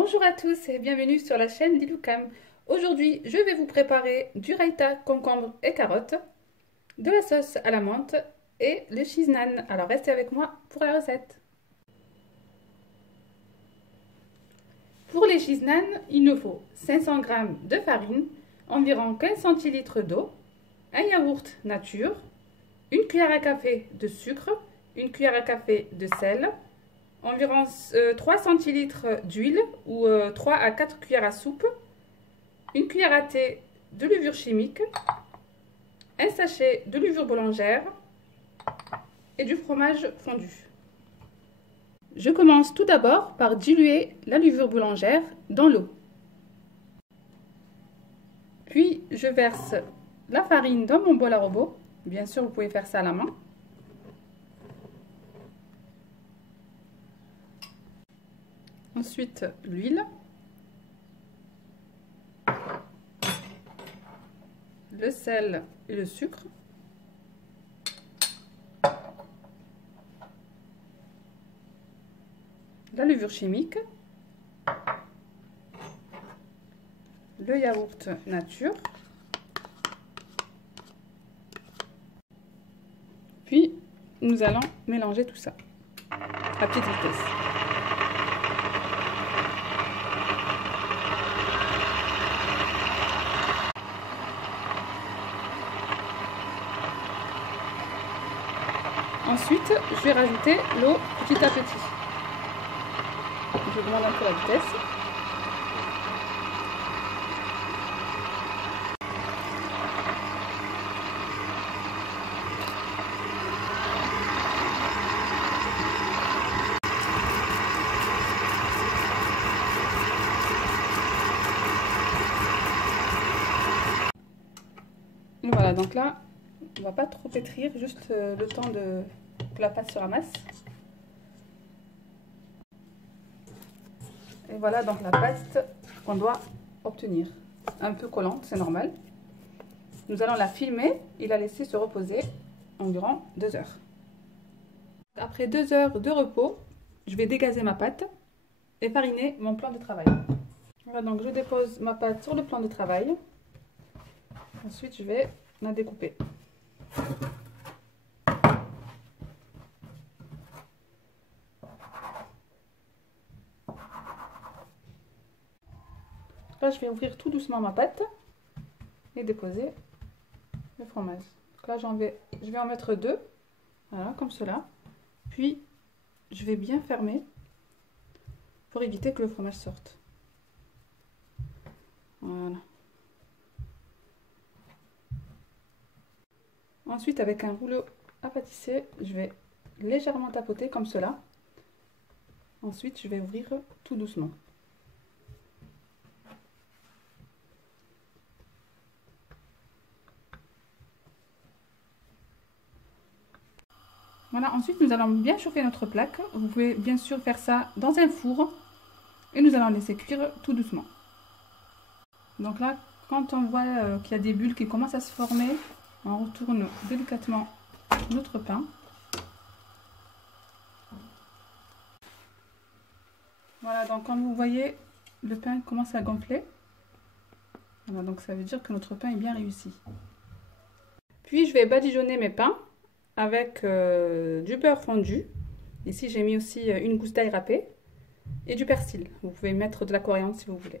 Bonjour à tous et bienvenue sur la chaîne Liloukam. Aujourd'hui, je vais vous préparer du raïta, concombre et carottes, de la sauce à la menthe et le cheese naan. Alors restez avec moi pour la recette. Pour les cheese naan, il nous faut 500 g de farine, environ 15 centilitres d'eau, un yaourt nature, une cuillère à café de sucre, une cuillère à café de sel, environ 3 centilitres d'huile ou 3 à 4 cuillères à soupe, une cuillère à thé de levure chimique, un sachet de levure boulangère et du fromage fondu. Je commence tout d'abord par diluer la levure boulangère dans l'eau. Puis je verse la farine dans mon bol à robot. Bien sûr, vous pouvez faire ça à la main. Ensuite, l'huile, le sel et le sucre, la levure chimique, le yaourt nature, puis nous allons mélanger tout ça à petite vitesse. Ensuite, je vais rajouter l'eau petit à petit. Je demande un peu la vitesse. Et voilà, donc là, on ne va pas trop pétrir, juste le temps que la pâte se ramasse. Et voilà donc la pâte qu'on doit obtenir. Un peu collante, c'est normal. Nous allons la filmer et la laisser se reposer environ 2 heures. Après 2 heures de repos, je vais dégazer ma pâte et fariner mon plan de travail. Voilà, donc je dépose ma pâte sur le plan de travail. Ensuite, je vais la découper. Là, je vais ouvrir tout doucement ma pâte et déposer le fromage. Donc là, je vais en mettre 2, voilà, comme cela. Puis, je vais bien fermer pour éviter que le fromage sorte. Voilà. Ensuite, avec un rouleau à pâtisser, je vais légèrement tapoter comme cela. Ensuite, je vais ouvrir tout doucement. Voilà, ensuite nous allons bien chauffer notre plaque. Vous pouvez bien sûr faire ça dans un four et nous allons laisser cuire tout doucement. Donc là, quand on voit qu'il y a des bulles qui commencent à se former, on retourne délicatement notre pain. Voilà, donc comme vous voyez, le pain commence à gonfler. Voilà, donc ça veut dire que notre pain est bien réussi. Puis je vais badigeonner mes pains avec du beurre fondu. Ici j'ai mis aussi une gousse d'ail râpée et du persil. Vous pouvez mettre de la coriandre si vous voulez.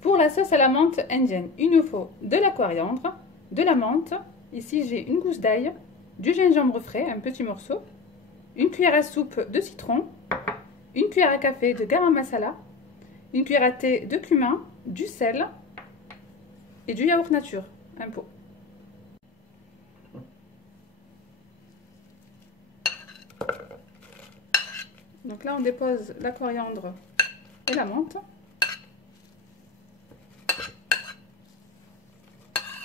Pour la sauce à la menthe indienne, il nous faut de la coriandre, de la menthe. Ici j'ai une gousse d'ail, du gingembre frais, un petit morceau, une cuillère à soupe de citron, une cuillère à café de garam masala, une cuillère à thé de cumin, du sel et du yaourt nature, un pot. Donc là on dépose la coriandre et la menthe,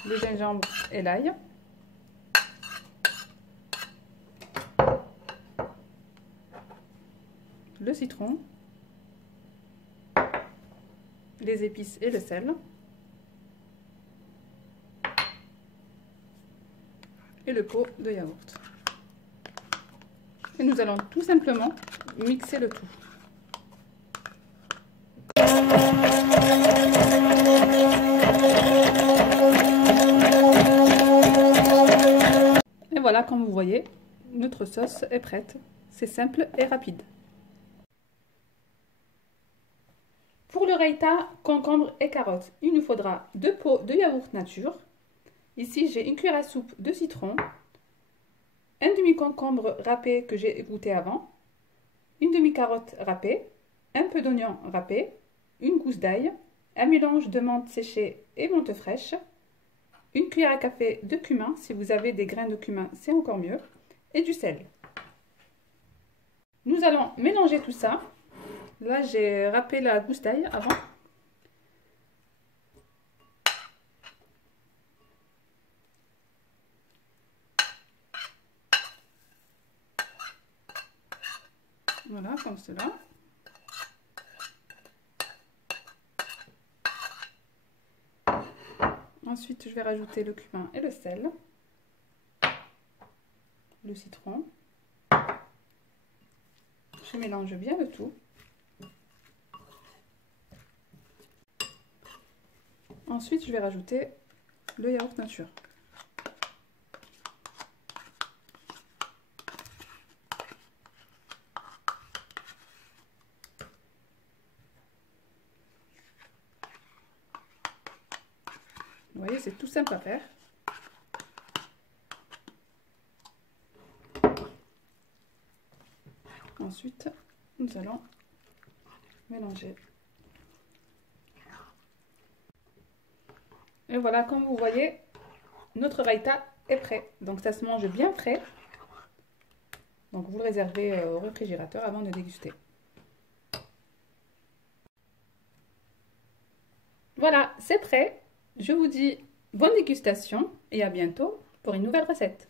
le gingembre et l'ail. Le citron, les épices et le sel. et le pot de yaourt. Et nous allons tout simplement mixer le tout. Et voilà, comme vous voyez, notre sauce est prête. C'est simple et rapide. Pour le raita, concombre et carottes, il nous faudra 2 pots de yaourt nature. Ici, j'ai une cuillère à soupe de citron, un demi-concombre râpé que j'ai égoutter avant, une demi-carotte râpée, un peu d'oignon râpé, une gousse d'ail, un mélange de menthe séchée et menthe fraîche, une cuillère à café de cumin, si vous avez des grains de cumin, c'est encore mieux, et du sel. Nous allons mélanger tout ça. Là, j'ai râpé la gousse d'ail avant. Voilà, comme cela. Ensuite, je vais rajouter le cumin et le sel, le citron. Je mélange bien le tout. Ensuite, je vais rajouter le yaourt nature. Vous voyez, c'est tout simple à faire. Ensuite, nous allons mélanger. Et voilà, comme vous voyez, notre raita est prêt. Donc ça se mange bien frais. Donc vous le réservez au réfrigérateur avant de déguster. Voilà, c'est prêt. Je vous dis bonne dégustation et à bientôt pour une nouvelle recette.